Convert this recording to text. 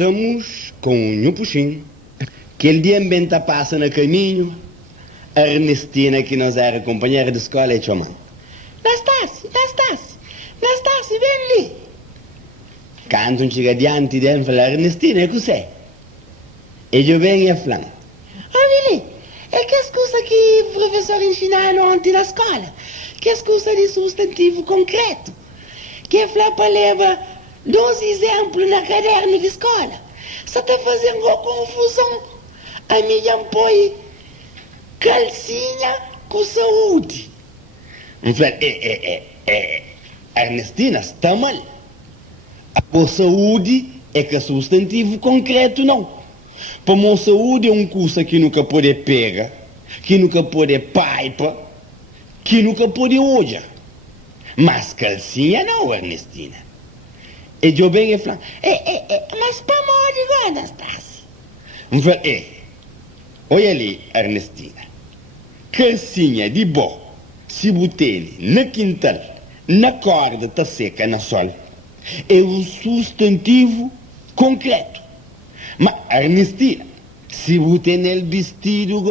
Estamos com um puxinho que ele dia inventa passa no caminho. A Ernestina, que nos era companheira de escola, e chamando: Nastassi, vem ali. Quando chega diante dele, fala: Ernestina, cos'è? E io vengo e falo: Vili, e che scusa che il professore insegnato ontem na scuola? Che scusa di sostantivo concreto? Che flapa leva 12 exemplos na caderno de escola. Você está fazendo uma confusão. A minha põe calcinha com saúde. Ernestina, está mal. A saúde é que é substantivo concreto, não. Para a saúde é uma coisa que nunca pode pegar, que nunca pode pipa, que nunca pode olhar. Mas calcinha não, Ernestina. E eu venho e falo: mas para morrer, Anastácio. Eu falo: olha ali, Ernestina. Calcinha de bom, se botele na quintal, na corda está seca, na sol, é um substantivo concreto. Mas, Ernestina, se botele no vestido,